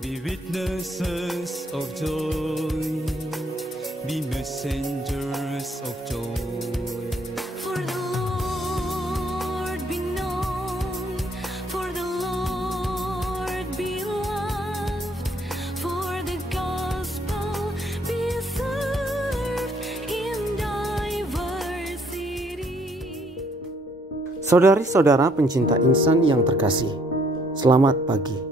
Be witnesses of joy, be messengers of joy. For the Lord be known, for the Lord be loved, for the gospel be served in diversity. Saudari-saudara pencinta insan yang terkasih, selamat pagi.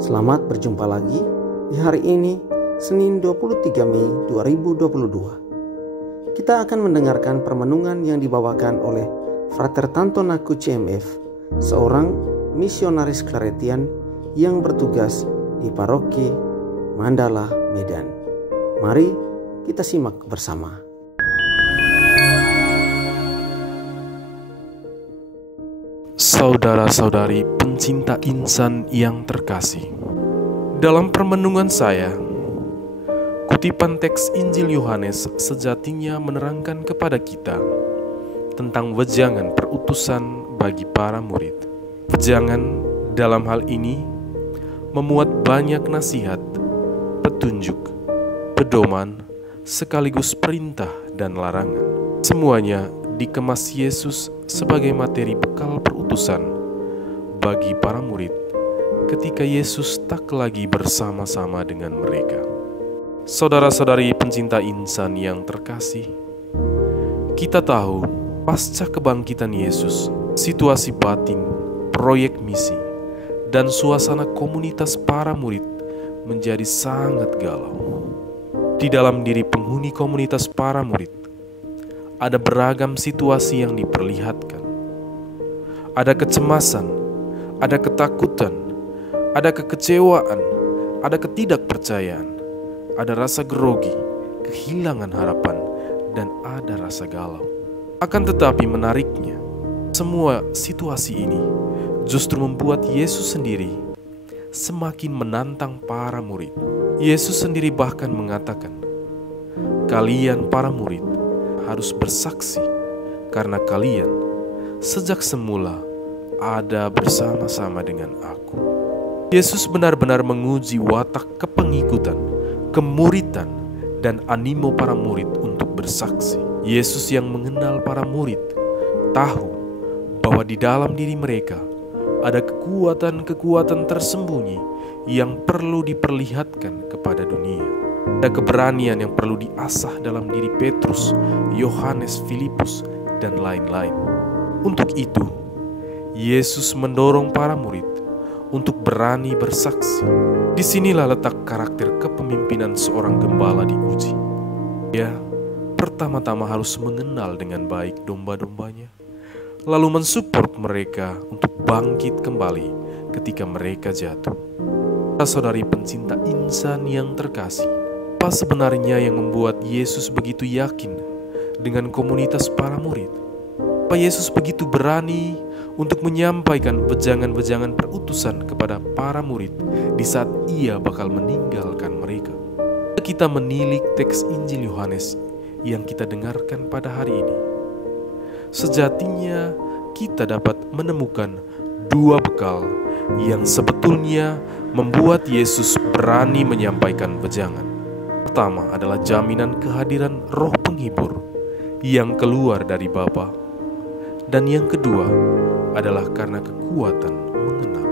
Selamat berjumpa lagi di hari ini, Senin 23 Mei 2022. Kita akan mendengarkan permenungan yang dibawakan oleh Frater Tantonaku CMF, seorang misionaris Claretian yang bertugas di Paroki Mandala, Medan. Mari kita simak bersama. Saudara-saudari pencinta insan yang terkasih, dalam permenungan saya, kutipan teks Injil Yohanes sejatinya menerangkan kepada kita tentang wejangan perutusan bagi para murid. Wejangan dalam hal ini memuat banyak nasihat, petunjuk, pedoman, sekaligus perintah dan larangan. Semuanya dikemas Yesus sebagai materi bekal perutusan bagi para murid ketika Yesus tak lagi bersama-sama dengan mereka. Saudara-saudari pencinta insan yang terkasih, kita tahu pasca kebangkitan Yesus, situasi batin, proyek misi, dan suasana komunitas para murid menjadi sangat galau. Di dalam diri penghuni komunitas para murid ada beragam situasi yang diperlihatkan. Ada kecemasan, ada ketakutan, ada kekecewaan, ada ketidakpercayaan, ada rasa grogi, kehilangan harapan, dan ada rasa galau. Akan tetapi menariknya, semua situasi ini justru membuat Yesus sendiri semakin menantang para murid. Yesus sendiri bahkan mengatakan, "Kalian para murid harus bersaksi karena kalian sejak semula ada bersama-sama dengan aku." Yesus benar-benar menguji watak kepengikutan, kemuridan, dan animo para murid untuk bersaksi. Yesus yang mengenal para murid tahu bahwa di dalam diri mereka ada kekuatan-kekuatan tersembunyi yang perlu diperlihatkan kepada dunia. Ada keberanian yang perlu diasah dalam diri Petrus, Yohanes, Filipus, dan lain-lain. Untuk itu, Yesus mendorong para murid untuk berani bersaksi. Disinilah letak karakter kepemimpinan seorang gembala diuji. Dia pertama-tama harus mengenal dengan baik domba-dombanya, lalu mensupport mereka untuk bangkit kembali ketika mereka jatuh. Saudari pencinta insan yang terkasih, apa sebenarnya yang membuat Yesus begitu yakin dengan komunitas para murid? Apa Yesus begitu berani untuk menyampaikan wejangan-wejangan perutusan kepada para murid di saat ia bakal meninggalkan mereka? Kita menilik teks Injil Yohanes yang kita dengarkan pada hari ini. Sejatinya kita dapat menemukan dua bekal yang sebetulnya membuat Yesus berani menyampaikan wejangan. Pertama adalah jaminan kehadiran Roh Penghibur yang keluar dari Bapa, dan yang kedua adalah karena kekuatan mengenal.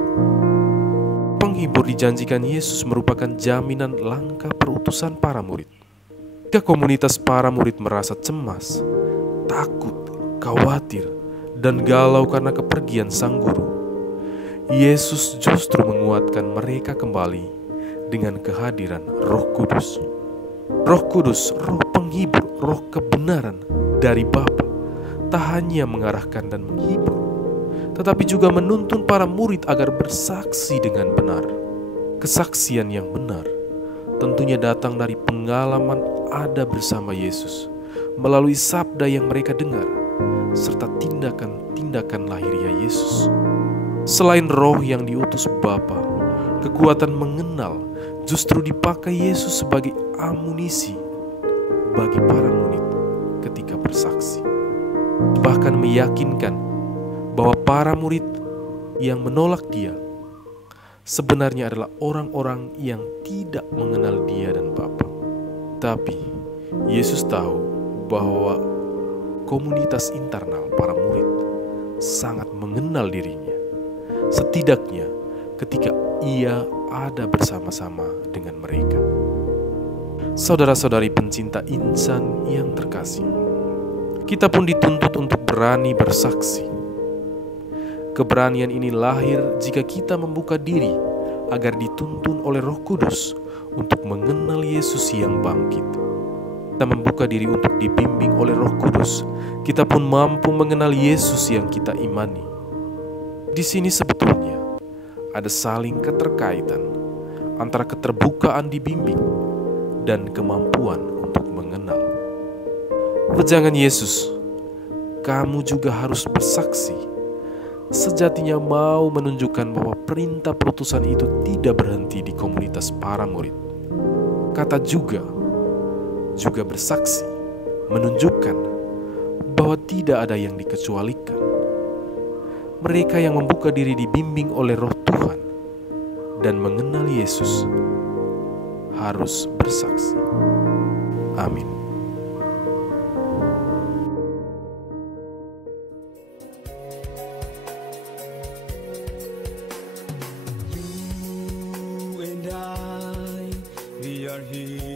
Penghibur dijanjikan Yesus merupakan jaminan langkah perutusan para murid. Jika komunitas para murid merasa cemas, takut, khawatir, dan galau karena kepergian Sang Guru, Yesus justru menguatkan mereka kembali dengan kehadiran Roh Kudus. Roh Kudus, Roh Penghibur, Roh kebenaran dari Bapa, tak hanya mengarahkan dan menghibur, tetapi juga menuntun para murid agar bersaksi dengan benar. Kesaksian yang benar tentunya datang dari pengalaman ada bersama Yesus melalui sabda yang mereka dengar, serta tindakan-tindakan lahiriah Yesus. Selain roh yang diutus Bapa, kekuatan mengenal justru dipakai Yesus sebagai amunisi bagi para murid ketika bersaksi. Bahkan meyakinkan bahwa para murid yang menolak Dia sebenarnya adalah orang-orang yang tidak mengenal Dia dan Bapa. Tapi Yesus tahu bahwa komunitas internal para murid sangat mengenal dirinya, setidaknya ketika Ia ada bersama-sama dengan mereka. Saudara-saudari pencinta insan yang terkasih, kita pun dituntut untuk berani bersaksi. Keberanian ini lahir jika kita membuka diri agar dituntun oleh Roh Kudus untuk mengenal Yesus yang bangkit. Kita membuka diri untuk dibimbing oleh Roh Kudus, kita pun mampu mengenal Yesus yang kita imani. Di sini sebetulnya ada saling keterkaitan antara keterbukaan dibimbing dan kemampuan untuk mengenal. Pejangan Yesus, kamu juga harus bersaksi. Sejatinya mau menunjukkan bahwa perintah perutusan itu tidak berhenti di komunitas para murid. Kata juga bersaksi, menunjukkan bahwa tidak ada yang dikecualikan. Mereka yang membuka diri dibimbing oleh Roh Tuhan dan mengenal Yesus harus bersaksi. Amin. You and I, we are here